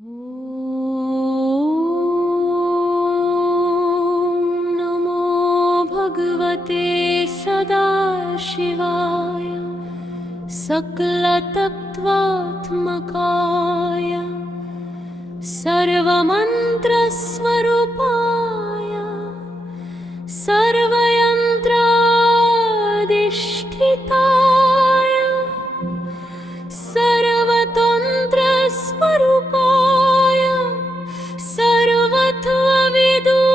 ॐ नमो भगवते सदाशिवाय सकलतत्त्वात्मकाय सर्वमन्त्रस्वरूपाय सर्वयन्त्राधिष्ठिताय सर्वतन्त्रस्वरूपाय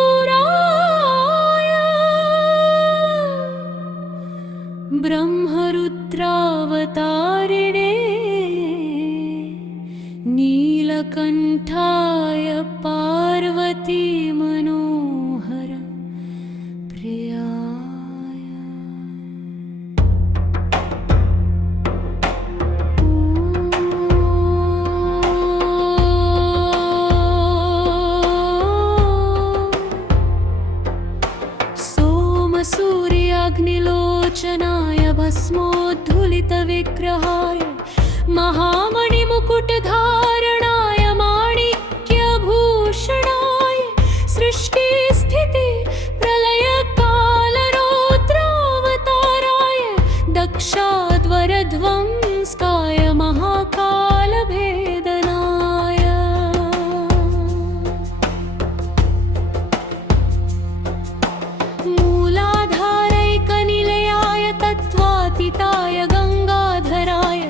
सर्वत्वविदुराय ब्रह्मरुद्रावतारिणे नीलकण्ठाय पार्वती मनोहर प्रियाय सोमसूर्याग्निलोचनाय भस्मोद्धुलितविग्रहाय महामणिमुकुटधारणाय माणिक्यभूषणाय सृष्टिस्थिति प्रलयकालरौद्रावताराय दक्षाध्वरध्वंस्काय महाकालभेदनाय मूलाधारैकनिलयाय तत्त्वातीताय गङ्गाधराय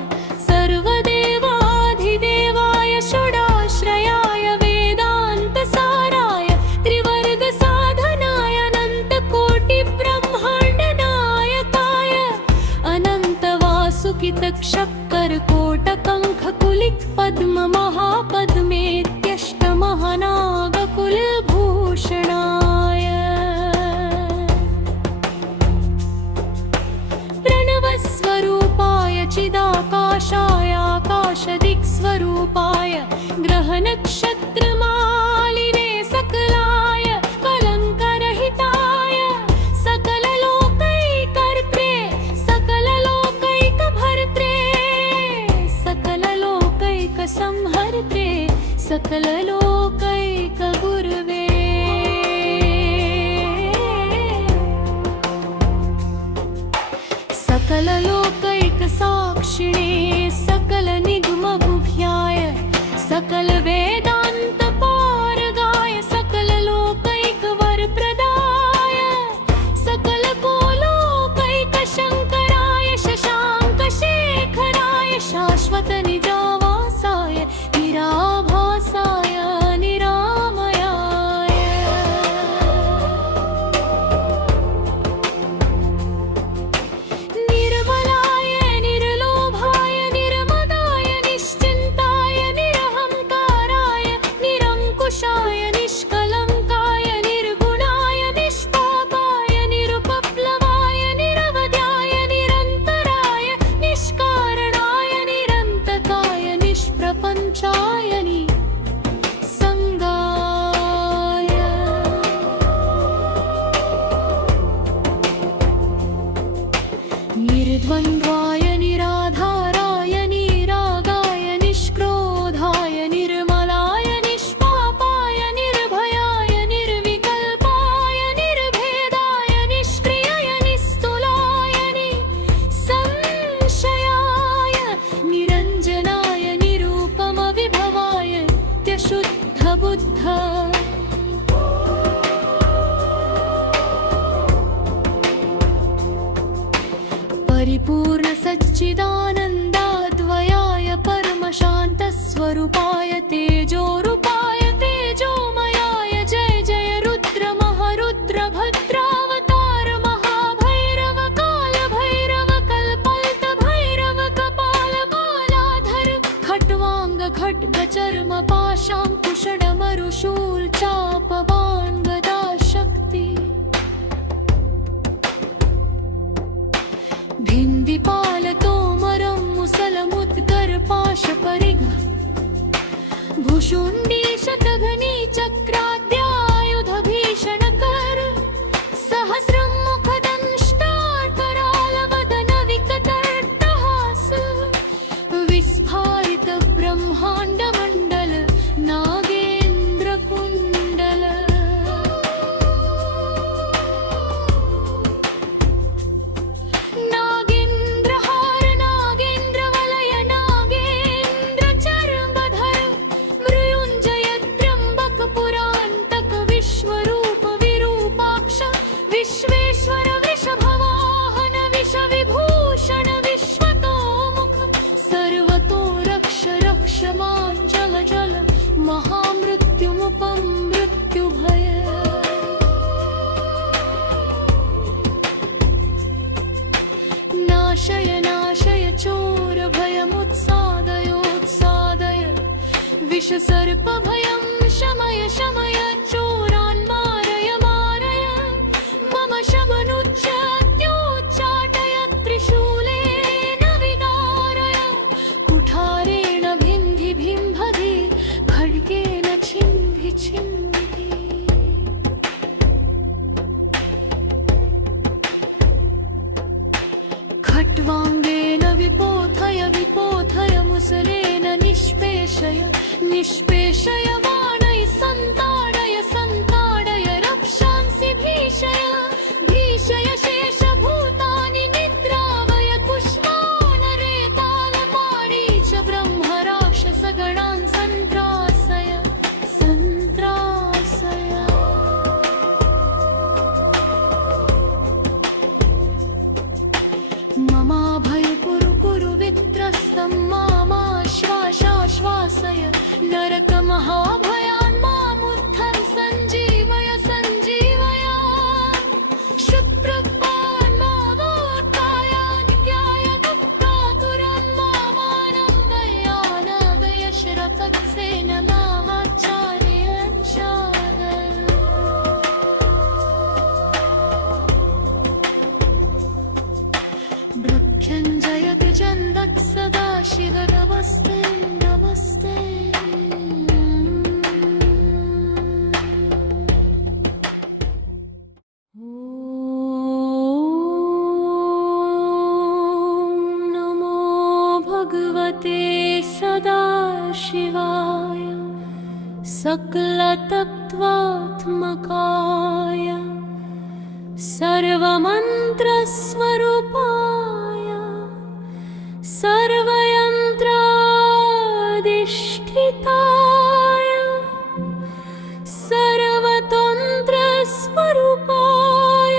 सर्वदेवाधिदेवाय षडाश्रयाय वेदान्तसाराय त्रिवर्गसाधनाय अनन्तकोटिब्रह्माण्डनायकाय अनन्तवासुकितशक्करकोटकङ्ककुलिकपद्ममहापद्मेत्यष्टमहानागकुलभूषणाय प्रणवस्वरूपाय चिदाकाशाय आकाशदिक्स्वरूपाय ग्रहनक्षत्रमालिने सकलाय कलङ्करहिताय सकललोकैकर्त्रे सकललोकैकभर्त्रे सकललोकैकसंहर्त्रे सकललोकैकगुर्वे सकललोकैकसाक्षिणे सकलनिगमबुभ्याय सकलवेदान्तपारगाय सकललोकैकवरप्रदाय सकलगोलोकैकशङ्कराय शशाङ्कशेखराय शाश्वतनिजावासाय निराभासाय निरामयाय निर्मलाय निर्लोभाय निर्मदाय निश्चिन्ताय निरहङ्काराय निरङ्कुशाय निष्कलङ्काय निर्गुणाय निष्पापाय निरुपप्लवाय निरवध्याय निरन्तराय निष्कारणाय निरन्तकाय निष्प्रपञ्चाय निसङ्गाय निर्द्वन्द्वाय निराधाराय निरागाय निष्क्रोधाय निर्मलाय निष्पापाय निर्भयाय निर्विकल्पाय निर्भेदाय निष्क्रियाय निस्तुलाय निसंशयाय निरञ्जनाय निरूपमविभवाय नित्यशुद्धबुद्ध परिपूर्णसच्चिदानन्दाद्वयाय परमशान्तस्वरूपाय तेजोरूपाय तेजोमयाय जय जय रुद्रमहारुद्रभद्रावतार महाभैरव कालभैरव कल्पल्तभैरव कपालबालाधर खट्वाङ्ग खड्गचर्मपाशाङ्कुशडमरुशूलचापबाण गदाशक्ति भिन्दिपालतोमरं मुसलमुद्गरपाशपरिघ भुशुण्डीशतघनी चक्राद्यायुधभीषणकर सहस्रं मुखदंष्टाकरालवदन विकटर्टहास विस्फारित ब्रह्माण्डमण्डल सर्पभयं शमय शमय चोरान् मारय मारय मम शमनुच्चाट्योच्चाटय त्रिशूलेन विदारय कुठारेण भिन्धि भिम्भधि खड्गेन छिन्धि छिन्धि खट्वाङ्गेन विपोथय विपोथय मुसलेन निष्पेषय निष्पेषय बाणैः सन्ताडय सन्ताडय रक्षांसि भीषय भीषय शेषभूतानि निद्रावय कुष्माण्डरेतालमारीच ब्रह्मराक्षसगणान् सन्त्रासय सन्त्रासय ममाभय कुरु कुरु वित्रस्तं मामाश्वासाश्वासय नरकमहाभयान् मामुत्थं सञ्जीवय सञ्जीवय क्षुप्रपान् मावोत्थायानित्याय दुःखातुरं मामानन्दयानवय शिरपत्सेन मामाचार्यं शागय भृख्यञ्जयति चन्दत् सदा शिव नमस्ते नमस्ते ॐ नमो भगवते सदाशिवाय सकलतत्त्वात्मकाय सर्वमन्त्रस्वरूपाय सर्वयन्त्राधिष्ठिताय सर्वतन्त्रस्वरूपाय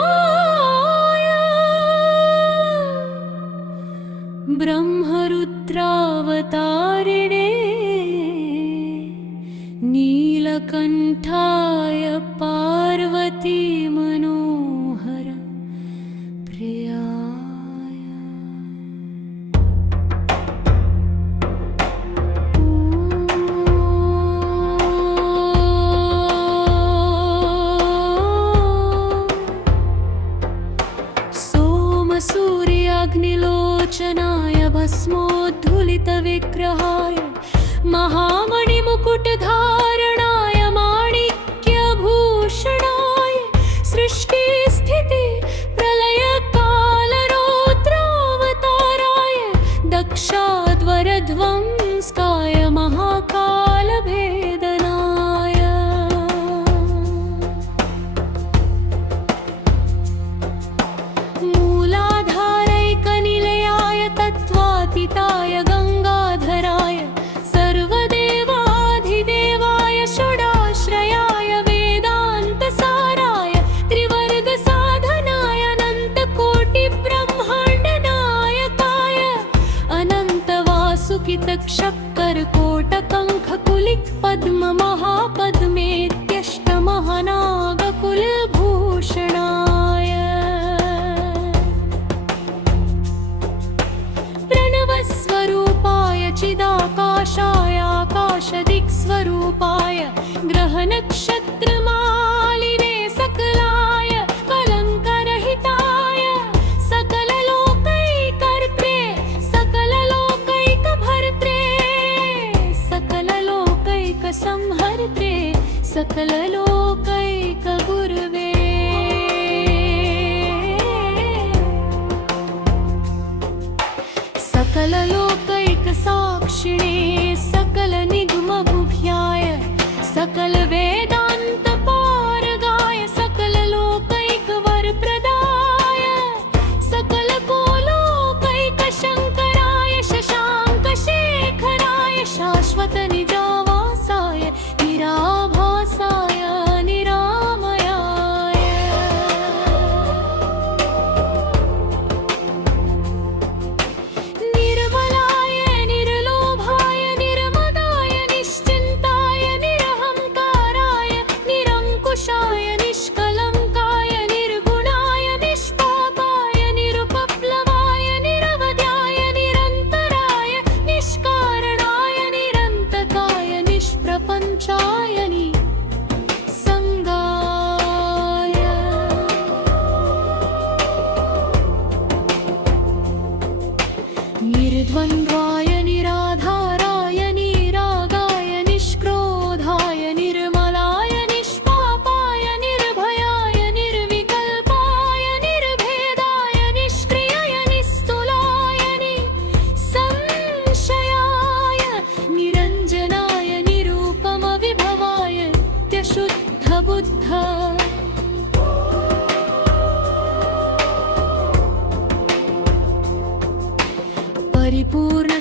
सर्वत्वविदुराय ब्रह्मरुद्रावतारिणे नीलकण्ठाय पार्वती मनोहर प्रियाय सोमसूर्याग्निलोचनाय भस्मोद्धुलितविग्रहाय महामणिमुकुटधारणाय माणिक्यभूषणाय सृष्टिस्थिति प्रलयकालरौद्रावताराय दक्षाध्वरध्वंस्काय महाकालभेदनाय मूलाधारैकनिलयाय तत्त्वातीताय गङ्गाधराय सर्वदेवाधिदेवाय षडाश्रयाय वेदान्तसाराय त्रिवर्गसाधनाय अनन्तकोटिब्रह्माण्डनायकाय अनन्तवासुकितशक्करकोटकङ्ककुलिकपद्ममहापद्मेत्यष्टमहानागकुलभूषणाय प्रणवस्वरूपाय चिदाकाशाय आकाशदिक्स्वरूपाय ग्रहनक्षत्रमालिने सकलाय कलङ्करहिताय सकललोकैकर्त्रे सकललोकैकभर्त्रे सकललोकैकसंहर्त्रे सकललोकैकगुरुवे सकललोकैकसाक्षिणे सकलनिगमबुभ्याय सकलवेदान्तपारगाय सकललोकैकवरप्रदाय सकलगोलोकैकशङ्कराय शशाङ्कशेखराय शाश्वतनिजावासाय निराभासाय निरामयाय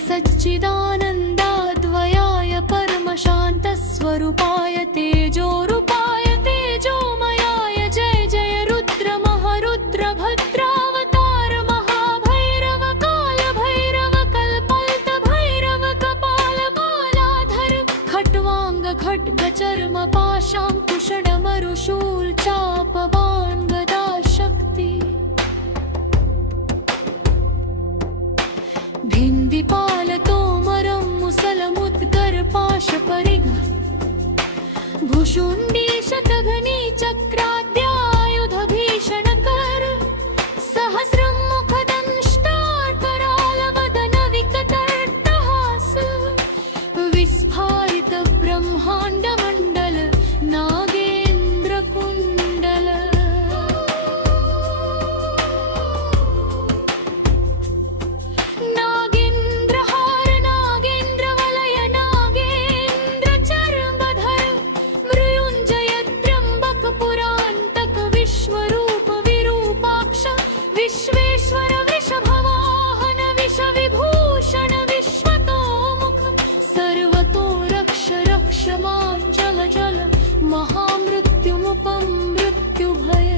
सच्चिदानन्दाद्वयाय परमशान्तस्वरूपाय तेजोरूपाय तेजोमयाय जय जय रुद्र महारुद्र भद्रावतार महाभैरव काल भैरव कल्पल्त भैरव कपाल मालाधर खट्वांग खड्ग चर्म पाशाङ्कुशमरुशूल चाप बाण गदा शक्ति भिन्दिपाल तोमरं मुसलमुद्गर पाशपरिघ भुशुण्डी शतघ्नी चक्राद्यायुध भीषणकर सहस्रं मुखदंष्टाकरालवदन विकटर्टहास विस्फारित ब्रह्माण्डमण्डल नागेन्द्रकुण्डल नागेन्द्रहार नागेन्द्रवलय नागेन्द्रचर्मधर मृयुञ्जय त्र्यम्बक पुरान्तक विश्वरूप विरूपाक्ष विश्वेश्वर वृषभवाहन विषविभूषण विश्वतोमुख सर्वतो रक्ष रक्ष मां जल जल महामृत्युमुपमृत्युभय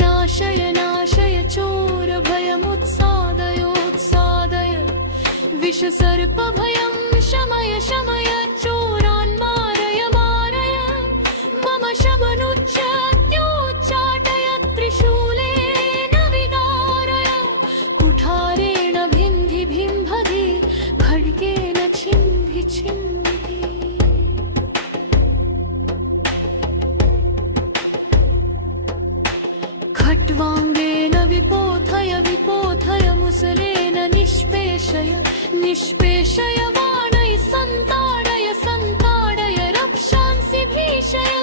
नाशय नाशय चोर भयमुत्सादयोत्सादय विषसर्पभयं शमय शमय चोरान् मारय मारय मम शमनुच्चाट्योच्चाटय त्रिशूलेन विदारय कुठारेण भिन्धि भिम्भधि खड्गेन छिन्धि छिन्धि खट्वाङ्गेन विपोथय विपोथय मुसलेन निष्पेषय निष्पेषय बाणैः सन्ताडय सन्ताडय रक्षांसि भीषय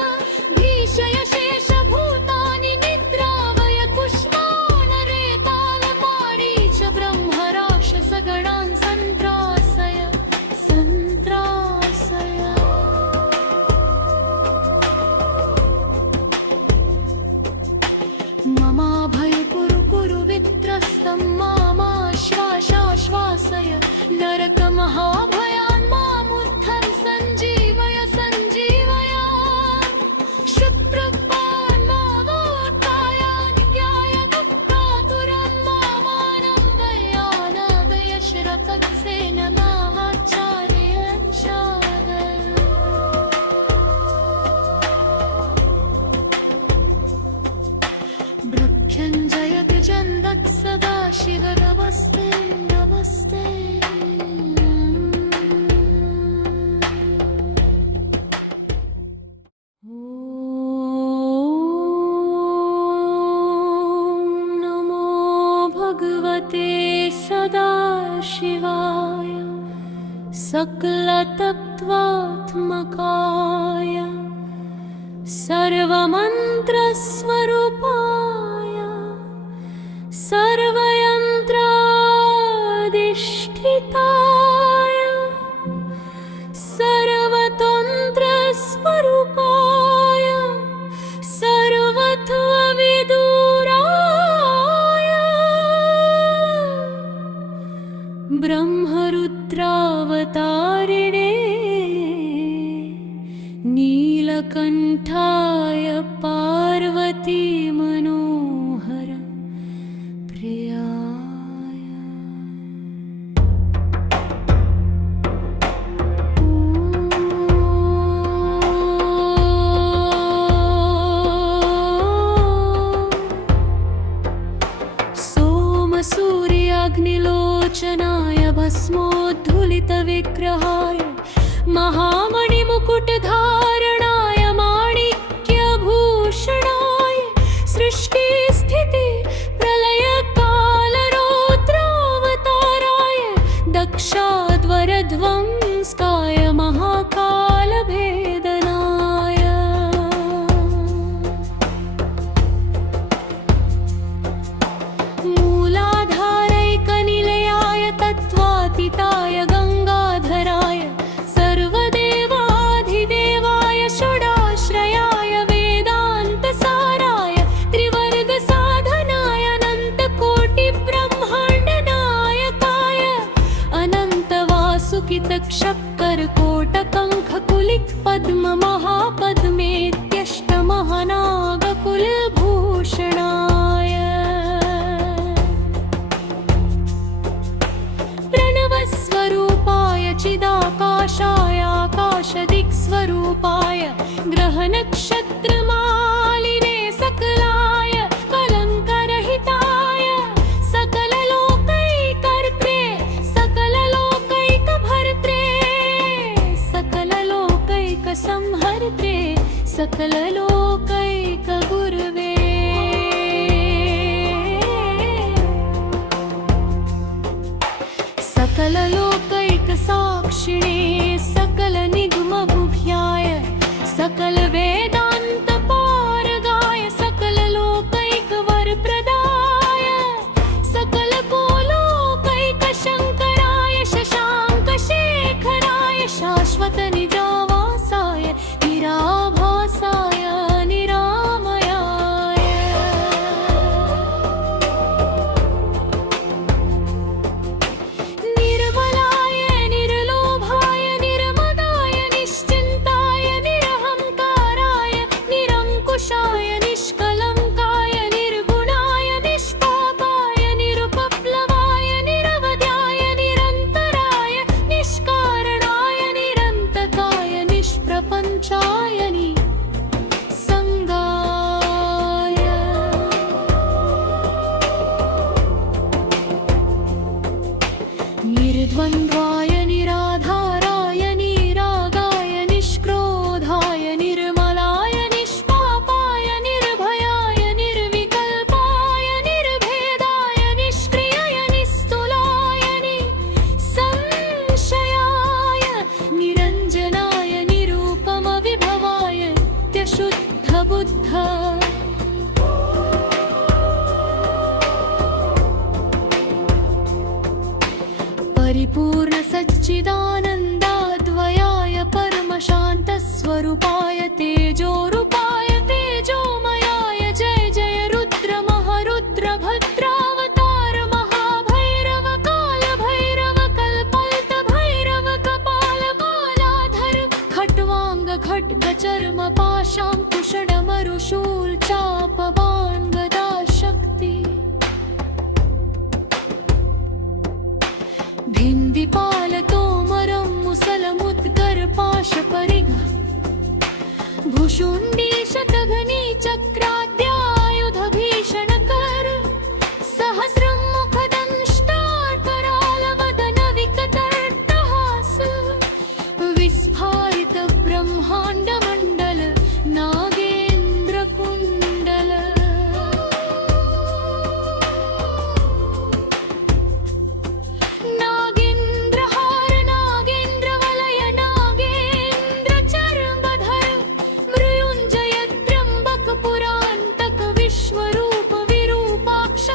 भीषय शेषभूतानि निद्रावय कुष्माण्डरेतालमारीच ब्रह्मराक्षसगणान् सन्त्रासय सन्त्रासय ममाभय कुरु कुरु वित्रस्तं मामाश्वासाश्वासय नरकमहाभयान् मामुत्थं सञ्जीवय सञ्जीवय क्षुद्रपान् मावोत्थायानित्याय दुःखातुरं मामानन्दयानादय शिरकत्सेन मामाचार्यं शादय भृख्यञ्जयति जन्दत् सदा शिव नमस्ते नमस्ते ॐ नमो भगवते सदाशिवाय सकलतत्त्वात्मकाय सर्वमन्त्रस्वरूपाय सर्वयन्त्राधिष्ठिताय सर्वतन्त्रस्वरूपाय सर्वत्वविदुराय ब्रह्मरुद्रावतारिणे नीलकण्ठाय पार्वती मनोहर प्रियाय सोमसूर्याग्निलोचनाय भस्मोद्धुलितविग्रहाय महामणिमुकुटधारणाय माणिक्यभूषणाय सृष्टिस्थिति प्रलयकालरौद्रावताराय दक्षाध्वरध्वंस्काय महाकालभेदनाय मूलाधारैकनिलयाय तत्त्वातीताय गङ्गाधराय सर्वदेवाधिदेवाय नक्षत्रमालिने सकलाय कलङ्करहिताय सकललोकैकर्त्रे सकललोकैकभर्त्रे सकललोकैकसंहर्त्रे सकललोकैकगुरवे सकललोकैकसाक्षिणे सकलनिगमबुभ्याय सकलवेदान्तपारगाय सकललोकैकवरप्रदाय सकलगोलोकैकशङ्कराय शशाङ्कशेखराय शाश्वतनिजावासाय निराभासाय निरामयाय निर्मलाय निर्लोभाय निर्मदाय निश्चिन्ताय निरहङ्काराय निरङ्कुशाय निष्कलङ्काय निर्गुणाय निष्पापाय निरुपप्लवाय निरवध्याय निरन्तराय निष्कारणाय निरन्तकाय निष्प्रपञ्चाय निसङ्गाय निर्द्वन्द्वाय निराधाराय निरागाय निष्क्रोधाय निर्मलाय निष्पापाय निर्भयाय निर्विकल्पाय निर्भेदाय निष्क्रियाय निस्तुलाय निसंशयाय निरञ्जनाय निरूपमविभवाय नित्यशुद्धबुद्ध परिपूर्ण सच्चिदानन्दाद्वयाय परमशान्तस्वरूपाय तेजोरूपाय तेजोमयाय जय जय रुद्र महारुद्र भद्रावतार महाभैरव कालभैरव कल्पल्त भैरव कपाल बालाधर खट्वांग खड्ग चर्म पाशाङ्कुशडमरुशूल चाप बाण गदा शक्ति भिन्दिपालतोमरं मुसलमुद्गरपाशपरिघ भुशुण्डी शतघ्नी चक्राद्यायुधभीषणकर सहस्रं मुखदंष्टाकरालवदन विकटर्टहास विस्फारित ब्रह्माण्डमण्डल नागेन्द्रकुण्डल नागेन्द्रहार नागेन्द्रवलय नागेन्द्रचर्मधर मृयुञ्जय त्र्यम्बक पुरान्तक विश्वरूप विरूपाक्ष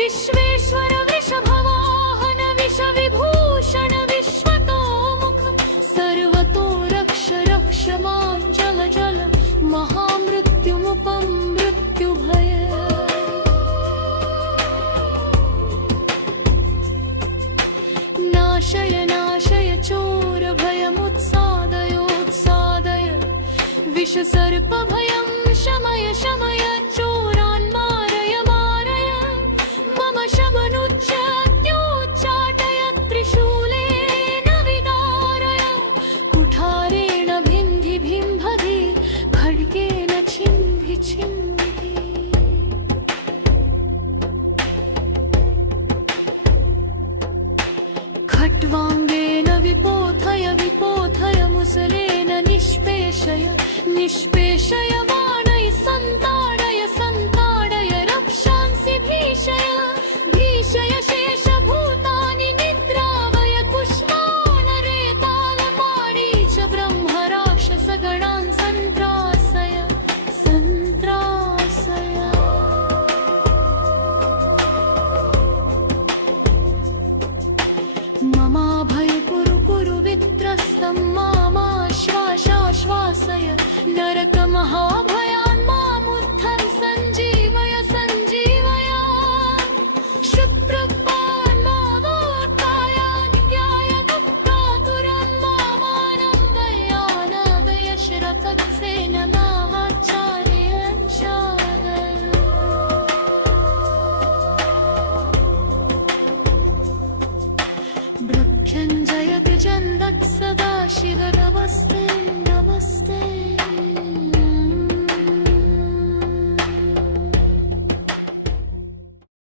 विश्वेश्वर वृषभवाहन विषविभूषण विश्वतोमुख सर्वतो रक्ष रक्ष मां जल जल महामृत्युमुपमृत्युभय नाशय नाशय चोरभयमुत्सादयोत्सादय विषसर्पभयं शमय शमय चोरान् मारय मारय मम शमनुच्चाट्योच्चाटय त्रिशूलेन विदारय कुठारेण भिन्धि भिम्भधि खड्गेन छिन्धि छिन्धि खट्वाङ्गेन विपोथय विपोथय मुसलेन निष्पेषय निष्पेषय बाणैः सन्ताडय सन्ताडय रक्षांसि भीषय भीषय शेषभूतानि निद्रावय कुष्माणरेतालमारीच ब्रह्मराक्षसगणान् सन्त्रासय सन्त्रासय ममाभय कुरु कुरु वित्रस्तं मामाश्वासाश्वासय नरकमहाभयान् मामुत्थं सञ्जीवय सञ्जीवय क्षुप्रपान् मावोत्थायाय गत्कातुरं मामानन्दयानादय शिरतत्सेन मावाचार्यं शादय भृक्षञ्जयति जन्दत् सदा शिव